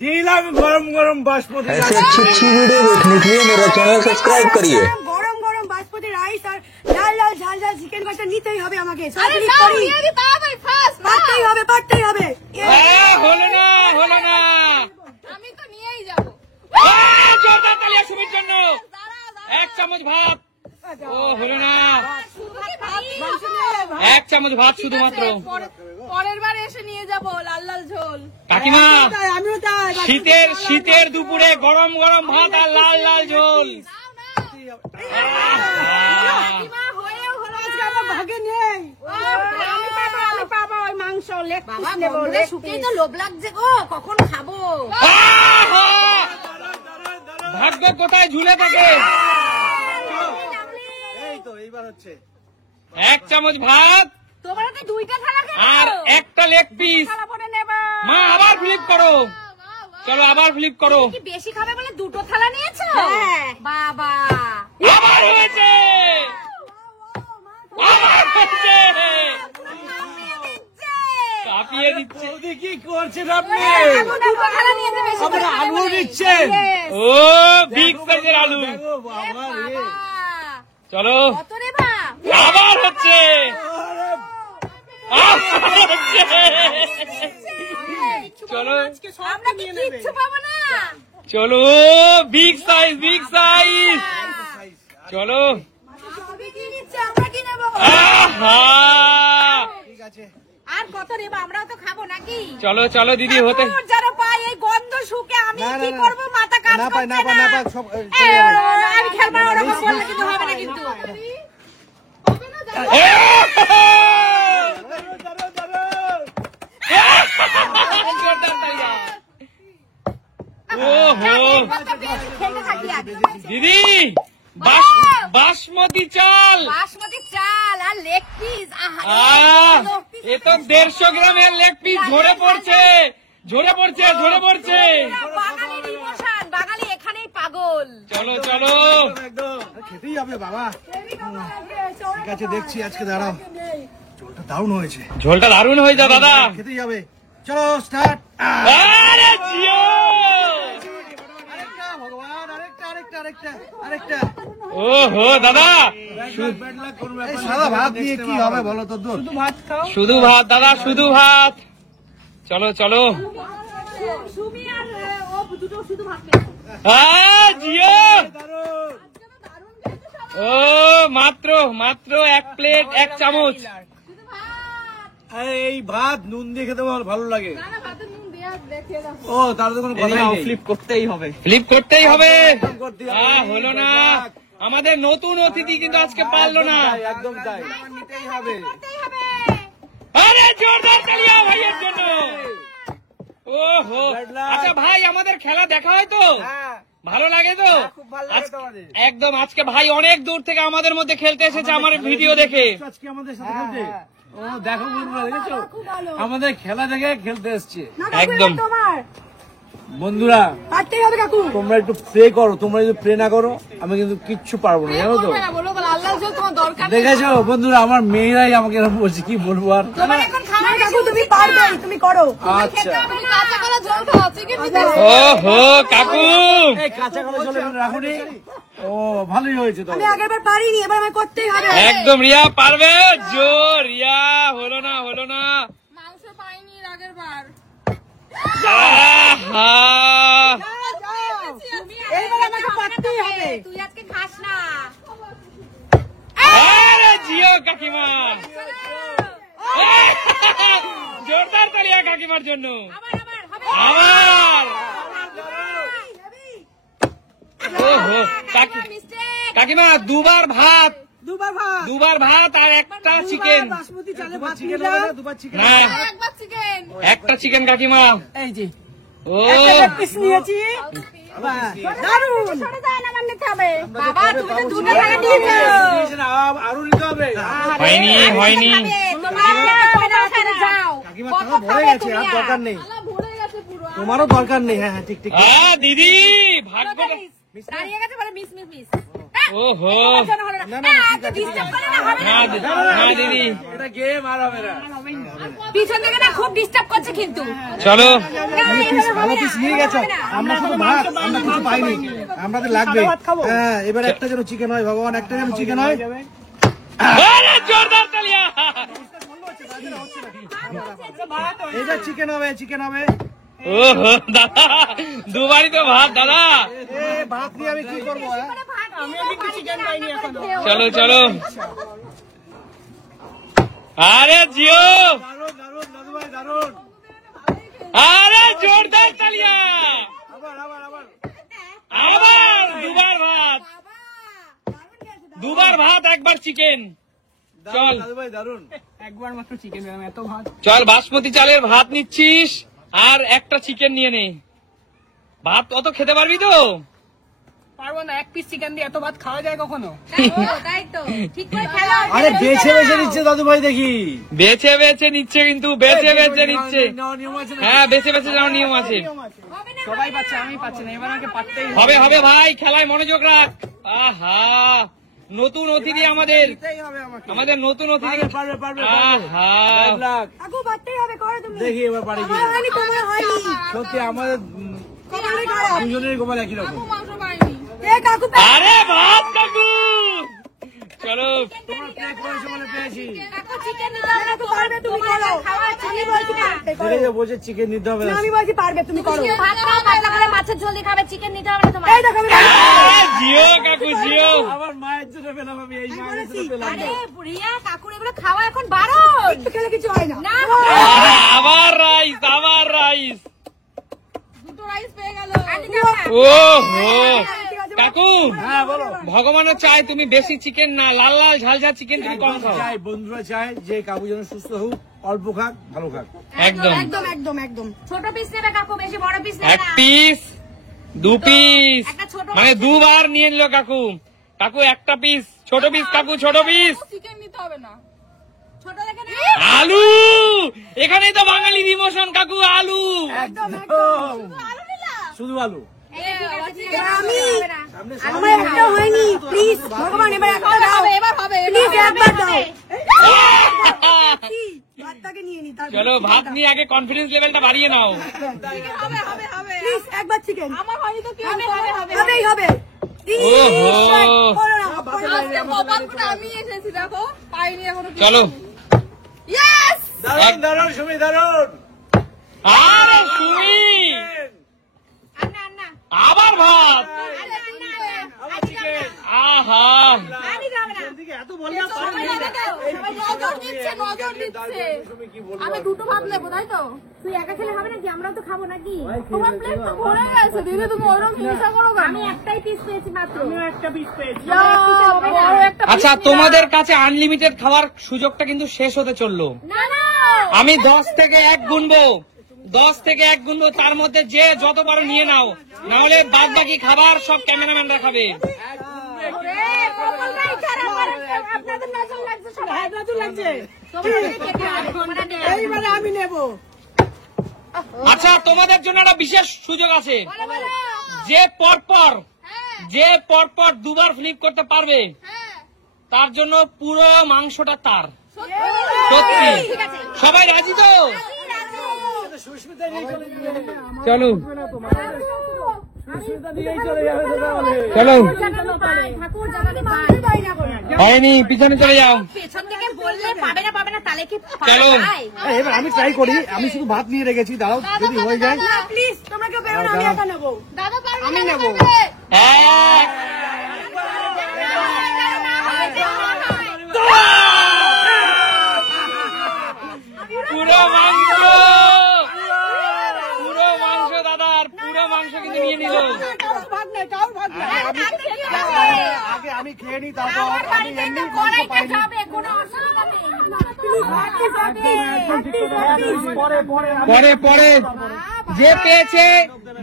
गरम गरम बासमती ऐसे अच्छी वीडियो देखने के लिए मेरा चैनल सब्सक्राइब करिए। গরম গরম বাসমতি রাইস আর লাল লাল ঝাল ঝাল চিকেন কষা নিতেই হবে আমাকে। পারতেই হবে। হলো না আমি তো নিয়েই যাবো। জোরদার তালিয়া সুমির জন্য। এক চামচ ভাত। ও হলো না, এক চামচ ভাত শুধুমাত্র। পরের বার এসে নিয়ে যাবো লাল লাল ঝোল। কাকিমা শীতের দুপুরে গরম গরম ভাত আর লাল লাল ঝোল। লোভ লাগছে গো, কখন খাবো? ভাগ্য কোথায় ঝুলে থাকে। এক চামচ ভাত তোমরা তো দুইটা থালা আর একটা লেগ পিস। মা আবার ফ্লিপ করো, চলো আবার ফ্লিপ করো। কি বেশি খাবে বলে দুটো থালা নিয়েছো? বাবা আবার হয়েছে, কাঁপিয়ে দিচ্ছে। কি করছেন আপনি? দুটো থালা নিয়েছে, বেশি করে আলু দিচ্ছেন? ও বিগ সাইজের আলু। চলো কত রে বা? আবার হচ্ছে, চলো আমরা কি কিচ্ছু পাবো না? চলো বিগ সাইজ চলো। আর কত রে বা? আমরাও তো খাবো নাকি? চলো চলো দিদি হতে। যারা পাই এই গন্ধ শুকে আমি কি করবো? মাথা কাজ করছে না। আমি খেলবো না, ওরকম বললে কিন্তু হবে না কিন্তু। খেলতে থাকি আগে। দিদি বাসমতি চাল আর লেগ পিস। এ তো 150 গ্রামের লেগ পিস ঝরে পড়ছে। বাঙালির ইমোশন, বাঙালি এখানেই পাগল। চলো খেতেই হবে বাবা। ঠিক আছে, দেখছি আজকে। দাঁড়াও, ঝোলটা দারুণ হয়েছে। ঝোলটা দারুণ হয়ে যায় দাদা। খেতেই হবে, চলো স্টার্ট। আরে জিও, ভগবান, আরেকটা। ওহো দাদা, সাদা ভাত দিয়ে কি হবে বলো তো? শুধু ভাত দাদা, শুধু ভাত। চলো সুমি আর ও দুটো শুধু ভাত জিও। ও মাত্র এক প্লেট, এক চামচ। এই ভাত নুন দিয়ে খেতে আমার ভালো লাগে। ও তার তো কোনো ফ্লিপ করতেই হবে। হলো না, আমাদের নতুন অতিথি কিন্তু আজকে পারলো না। একদম তাই, নিতেই হবে। আরে জোরদার তালিয়া ভাইয়ের জন্য। ওহো আচ্ছা ভাই, আমাদের খেলা দেখা হয় তো? ভালো লাগে তো? একদম। আজকে ভাই অনেক দূর থেকে আমাদের মধ্যে খেলতে এসেছে আমার ভিডিও দেখে। আজকে আমাদের সাথে খেলতে। ও দেখো বন্ধুরা, দেখেছো আমাদের খেলা দেখে খেলতে এসছে। একদম বন্ধুরা, তোমরা একটু প্রে করো। তোমরা যদি প্রে না করো আমি কিন্তু কিচ্ছু পারবো না, জানো তো? দেখেছো বন্ধুরা, আমার মেয়েরাই আমাকে এরকম বলছে, কি বলবো আর। তুমি করো। আচ্ছা, ওহো কাকু, কাঁচা কলা চলে রাখুনি। ও ভালোই হয়েছে তো। আমি আগেরবার পারিনি, এবার আমায় করতেই হবে। একদম রিয়া পারবে। জোর রিয়া, হলো না। মাংস পাইনি আগের বার। এইবার আমাকে করতেই হবে। তুই আজকে খাস না। আরে জিও কাকিমা, জোরদার তালিয়া কাকিমার জন্য। আবার ওহো কাকিমা দুবার ভাত আর একটা চিকেন। বাসমতি চালে ভাত দুবার চিকেন। না, একবার চিকেন। একটা চিকেন কাকিমা। এই যে ও পিস নিয়েছি। দারুণ। বাবা তুমি তো দুটো থালা নিয়েছো। আরো নিতে হবে। হয়নি যাও। কাকিমা থালা ভরে গেছে, আর দরকার নেই। তোমারও দরকার নেই। হ্যাঁ ঠিক। দিদি ভাগ্য। দাঁড়িয়ে গেছে বলে মিস। ওহো না, না দিদি, এটা গেম আর হবে না। পিছন থেকে না খুব ডিস্টার্ব করছে কিন্তু। চলো ভালো পিস নিয়ে গেছো, আমরা শুধু ভাত, আমরা কিছু পাইনি, আমাদের লাগবে। হ্যাঁ, এবার একটা যেন চিকেন হয় ভগবান, একটা যেন চিকেন হয়। আরে জোরদার তালিয়া। এটা চিকেন হবে, চিকেন হবে। ওহো দাদা, দুবারই তো ভাত দাদা। এ ভাত নিয়ে আমি কি করবো? চলো চলো, আরে জিও, দারুন দারুন দাদু ভাই, দারুন। আরে জোরদার তালিয়া। আবার আবার আবার আবার দুবার ভাত, দুবার ভাত একবার চিকেন। চল দাদু ভাই, দারুন। চল, বাসমতি চালের ভাত নিচ্ছিস আর একটা চিকেন নিয়ে নে। ভাত অত খেতে পারবি তো? পারবো না, এক পিস চিকেন দিয়ে এত ভাত খাওয়া যায় কখনো? তাই তো, ঠিক করে খেলো। আরে বেছে বেছে নিচ্ছে দাদু ভাই, দেখি বেছে বেছে নিচ্ছে, কিন্তু বেছে বেছে নিচ্ছে। নেওয়া নিয়ম আছে না? হ্যাঁ, বেছে বেছে যাওয়ার নিয়ম আছে। সবাই পাচ্ছে, আমি পাচ্ছি না, এবার আমাকে পারতেই হবে। হবে হবে ভাই, খেলায় মনোযোগ রাখ। আহা, নতুন অতিথি আমাদের, আমাদের নতুন অতিথি। পারবে পারবে আহা, কাকু পারতেই হবে, করো তুমি। দেখি এবার পারি কি। আমার হয়নি, তোমার হয়নি। সত্যি আমাদের কপালে খারাপ। দুজনের গোপাল একই রকম। এ কাকু আরে ভাত কাকু, চলো। তোমরা প্লে করেছো মানে পেয়েছি। কাকু চিকেন নিতে হবে না, কাকু পারবে, তুমি করো। আমি বলছি পারবে, করো। দেখে যে বলছে চিকেন নিতে হবে না। আমি বলছি পারবে, তুমি করো। ভাত খাও, পাতলা করে মাছের ঝোল দিয়ে খাবে, চিকেন নিতে হবে না তোমার। এই দেখো আমি আরে জিও কাকু, জিও। আমার মায়ের জন্য পেলাম, আমি এই মায়ের জন্য পেলাম। আরে রিয়া, কাকুর এগুলো খাওয়া এখন বারণ। একটু খেলে কিছু হয় না। না, আবার রাইস, আবার রাইস। দুটো রাইস পেয়ে গেল। ও হো কাকু, হ্যাঁ বলো। ভগবানও চায় তুমি বেশি চিকেন না, লাল লাল ঝাল ঝাল চিকেন তুমি কম খাও। চাই, বন্ধুরা চায় যে কাকু যেন সুস্থ হোক, অল্প খাক, ভালো খাক। একদম একদম একদম একদম। ছোট পিস নেবে কাকু, বেশি বড় পিস নেবে এক না। পিস, দু পিস, একটা ছোট মানে দুবার নিয়ে নিল কাকু। কাকু একটা পিস, ছোট পিস কাকু, ছোট পিস। চিকেন নিতে হবে না, ছোট দেখে নে। আলু, এখানেই তো বাঙালির ইমোশন কাকু, আলু। একদম শুধু আলু। আমি আমার একটা হয়নি, প্লিজ ভগবান এবার একটা দাও। এবার হবে, প্লিজ একবার দাও। ভাতটাকে নিয়ে নি, তারপর চলো, ভাত নিয়ে আগে কনফিডেন্স লেভেলটা বাড়িয়ে নাও। হবে হবে হবে। প্লিজ একবার চিকেন। আমার হয়নি তো কি হবে? হবে হবে। হবেই হবে। ওহো। করো না, করো না। আজকে কপালটা আমি এসেছি, দেখো পাইনি এখনো। চলো, ইয়েস। দারুন দারুন সুমি, দারুন। আরে সুমি, আন্না আন্না। আবার ভাত। আরে আন্না আবার চিকেন। আহা, আমি যাবে না। এদিকে এত বললাম সবাই নজর দিচ্ছে, নজর দিচ্ছে। সুমি কি বলবো? আমি দুটো ভাত নেবো, তাই তো? তুই একা খেলে হবে নাকি? আমরাও তো খাবো নাকি? তোমার প্লেট তো ভরে গেছে, দিদি তুমি ওরকম হিংসা করো কেন? আমি একটাই পিস পেয়েছি মাত্র। আমিও একটা পিস পেয়েছি। বড় একটা piece আচ্ছা, নিলাম। তোমাদের কাছে আনলিমিটেড খাওয়ার সুযোগটা কিন্তু শেষ হতে চললো। না না, আমি 10 থেকে 1 গুনবো, 10 থেকে 1 গুনবো, তার মধ্যে যে যত পারো নিয়ে নাও, না হলে বাদ বাকি খাবার সব ক্যামেরাম্যানরা খাবে। ওরে কপালটাই খারাপ, আপনাদের নজর লাগছে সবাই। নজর লাগছে। তোমরা খেতে হবে, তোমরা নেবে। এইবারে আমি নেবো। আচ্ছা, তোমাদের জন্য একটা বিশেষ সুযোগ আছে। বলো বলো। যে পরপর হ্যাঁ যে পরপর দুবার ফ্লিপ করতে পারবে, হ্যাঁ, তার জন্য পুরো মাংসটা তার। সত্যি সত্যি, ঠিক আছে। সবাই রাজি তো? সুস্মিতা নিয়ে চলে যাবে। চলো সুস্মিতা নিয়েই চলে যাবে তো তাহলে। চলো, ঠাকুর জানাতে পাই না করে। হয়নি, পিছনে চলে যাও। পেছন থেকে বললে পাবে না তাহলে কি চলো। পায়? এবার আমি ট্রাই করি, আমি শুধু ভাত নিয়ে রেখেছি, দাঁড়াও যদি হয়ে যায়। না প্লিজ তোমরা কেউ বেরো না, আমি একা নেবো। দাদা পারবে, আমি দাদা নেবো। পারবে। এক, পুরো মাংস, পুরো মাংস দাদার, পুরো মাংস কিন্তু নিয়ে নিল। কারোর ভাগ নেই, কারোর ভাগ নেই। আগে আমি খেয়ে নিই, তারপর আমার আমি বাড়িতে এমনি তো মাংস কড়াইটা পাইনি। যাবে, কোনো অসুবিধা নেই। প্লিজ ভাগ দিতে হবে। পরে পরে পরে পরে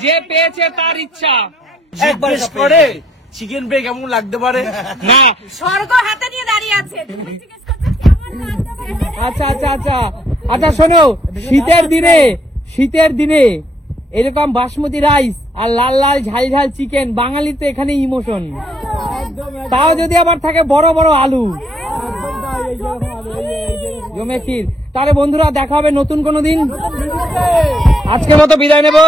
যে পেয়েছে তার ইচ্ছা। জিজ্ঞেস করে চিকেন পেয়ে কেমন লাগতে পারে। না, স্বর্গ হাতে নিয়ে দাঁড়িয়ে আছে, তুমি জিজ্ঞেস করছো কেমন লাগতে পারে? আচ্ছা আচ্ছা আচ্ছা আচ্ছা, শোনো, শীতের দিনে এরকম বাসমতি রাইস আর লাল লাল ঝাল ঝাল চিকেন, বাঙালির তো এখানে ইমোশন। তাও যদি আবার থাকে বড় বড় আলু, জমে ক্ষীর। তাহলে বন্ধুরা দেখা হবে নতুন কোনো দিন। আজকের মতো বিদায় নেবো।